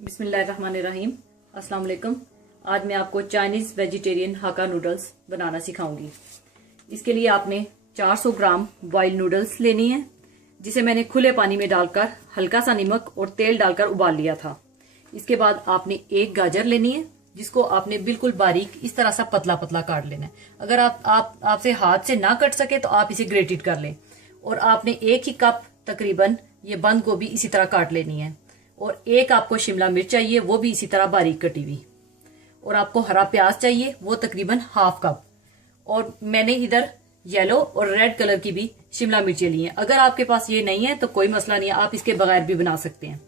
बिस्मिल्लाहिर्रहमानिर्रहीम। अस्सलाम वालेकुम। आज मैं आपको चाइनीज़ वेजिटेरियन हाका नूडल्स बनाना सिखाऊंगी। इसके लिए आपने 400 ग्राम बॉइल्ड नूडल्स लेनी है, जिसे मैंने खुले पानी में डालकर हल्का सा नमक और तेल डालकर उबाल लिया था। इसके बाद आपने एक गाजर लेनी है, जिसको आपने बिल्कुल बारीक इस तरह सा पतला पतला काट लेना है। अगर आपसे हाथ से ना कट सके तो आप इसे ग्रेटेड कर लें। और आपने एक ही कप तकरीबन ये बंद गोभी इसी तरह काट लेनी है। और एक आपको शिमला मिर्च चाहिए, वो भी इसी तरह बारीक कटी हुई। और आपको हरा प्याज चाहिए, वो तकरीबन हाफ कप। और मैंने इधर येलो और रेड कलर की भी शिमला मिर्चें ली हैं। अगर आपके पास ये नहीं है तो कोई मसला नहीं है, आप इसके बगैर भी बना सकते हैं।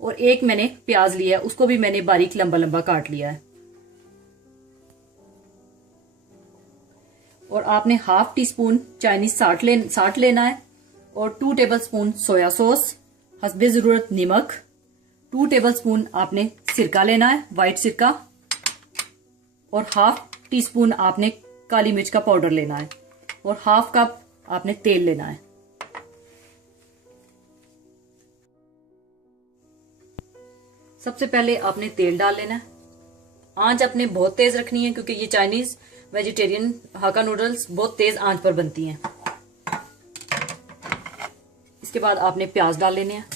और एक मैंने प्याज लिया है, उसको भी मैंने बारीक लंबा लंबा काट लिया है। और आपने half tea spoon Chinese salt लेना है। और 2 टेबल स्पून सोया सॉस, हस्बे जरूरत नमक, 2 टेबल स्पून आपने सिरका लेना है, व्हाइट सिरका। और हाफ टी स्पून आपने काली मिर्च का पाउडर लेना है। और हाफ कप आपने तेल लेना है। सबसे पहले आपने तेल डाल लेना है। आंच अपने बहुत तेज रखनी है, क्योंकि ये चाइनीज वेजिटेरियन हाका नूडल्स बहुत तेज आंच पर बनती हैं। इसके बाद आपने प्याज डाल लेने हैं।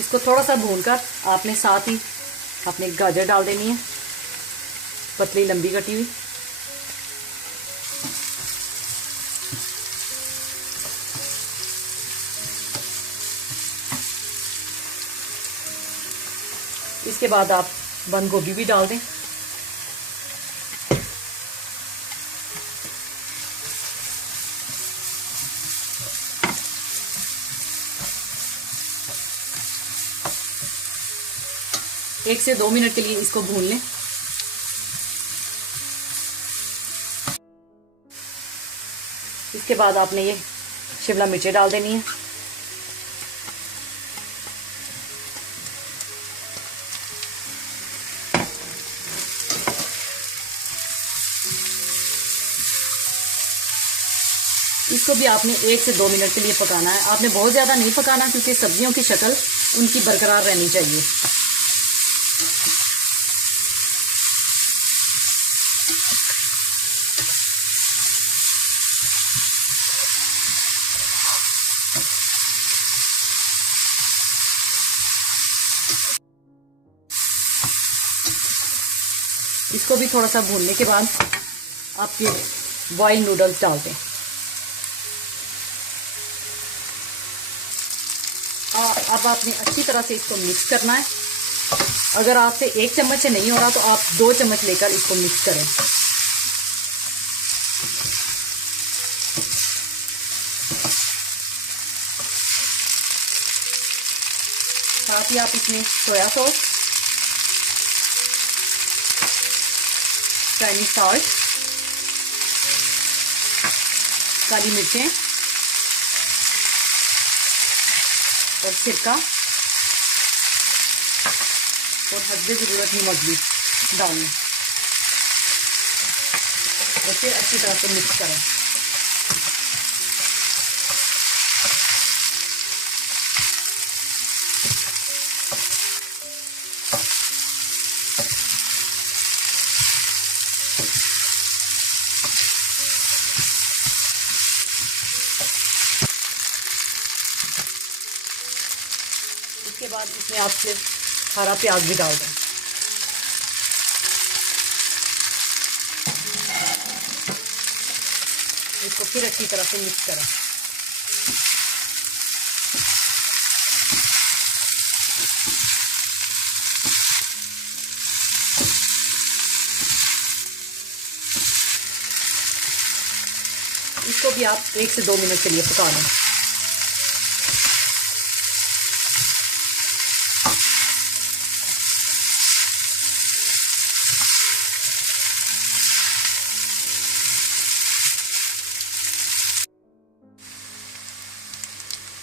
इसको थोड़ा सा भूनकर आपने साथ ही आपने गाजर डाल देनी है, पतली लंबी कटी हुई। इसके बाद आप बंद गोभी भी डाल दें। एक से 2 मिनट के लिए इसको भून लें। इसके बाद आपने ये शिमला मिर्चें डाल देनी है। इसको भी आपने 1 से 2 मिनट के लिए पकाना है। आपने बहुत ज़्यादा नहीं पकाना, क्योंकि सब्जियों की शक्ल उनकी बरकरार रहनी चाहिए। इसको भी थोड़ा सा भूनने के बाद आप ये बॉइल्ड नूडल्स डाल दें। अब आपने अच्छी तरह से इसको मिक्स करना है। अगर आपसे 1 चम्मच से नहीं हो रहा तो आप 2 चम्मच लेकर इसको मिक्स करें। साथ ही आप इसमें सोया सॉस, चाइनीज सॉल्ट, काली मिर्चें और सिरका और हस्बे जरूरत नमक भी डाल लें। और फिर अच्छी तरह से मिक्स करें। इसके बाद इसमें आप सिर्फ हरा प्याज भी डाल दें। इसको फिर अच्छी तरह से मिक्स करें। इसको भी आप 1 से 2 मिनट के लिए पका लें।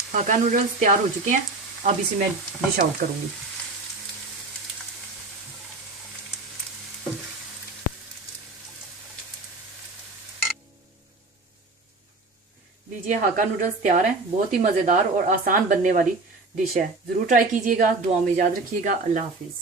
हाका नूडल्स तैयार हो चुके हैं। अब इसे मैं डिश आउट करूंगी। लीजिए, हाका नूडल्स तैयार हैं। बहुत ही मजेदार और आसान बनने वाली डिश है। जरूर ट्राई कीजिएगा। दुआ में याद रखिएगा। अल्लाह हाफिज।